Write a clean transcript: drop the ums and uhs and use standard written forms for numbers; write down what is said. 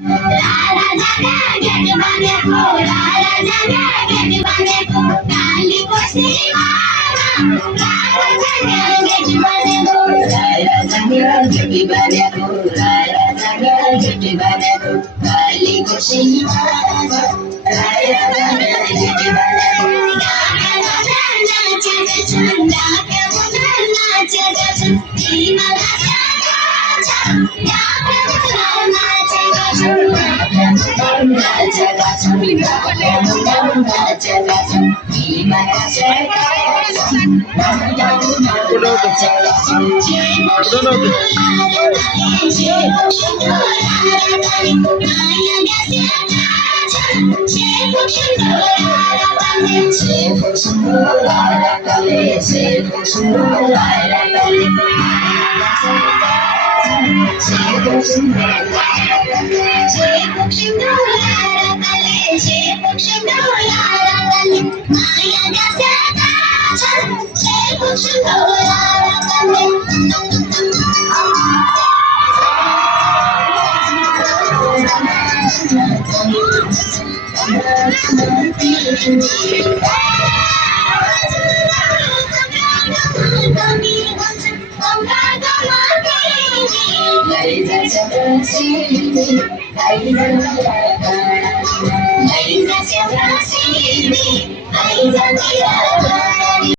लाला जाने गेट बने को लाला जाने गेट बने को काली को सीमाना लाला जाने गेट बने को लाला जाने गेट बने को लाला जाने गेट बने को काली को सीमाना लाला जाने गेट बने को गाना गाना नाचे चंदा के मुझे नाचे सीमाना या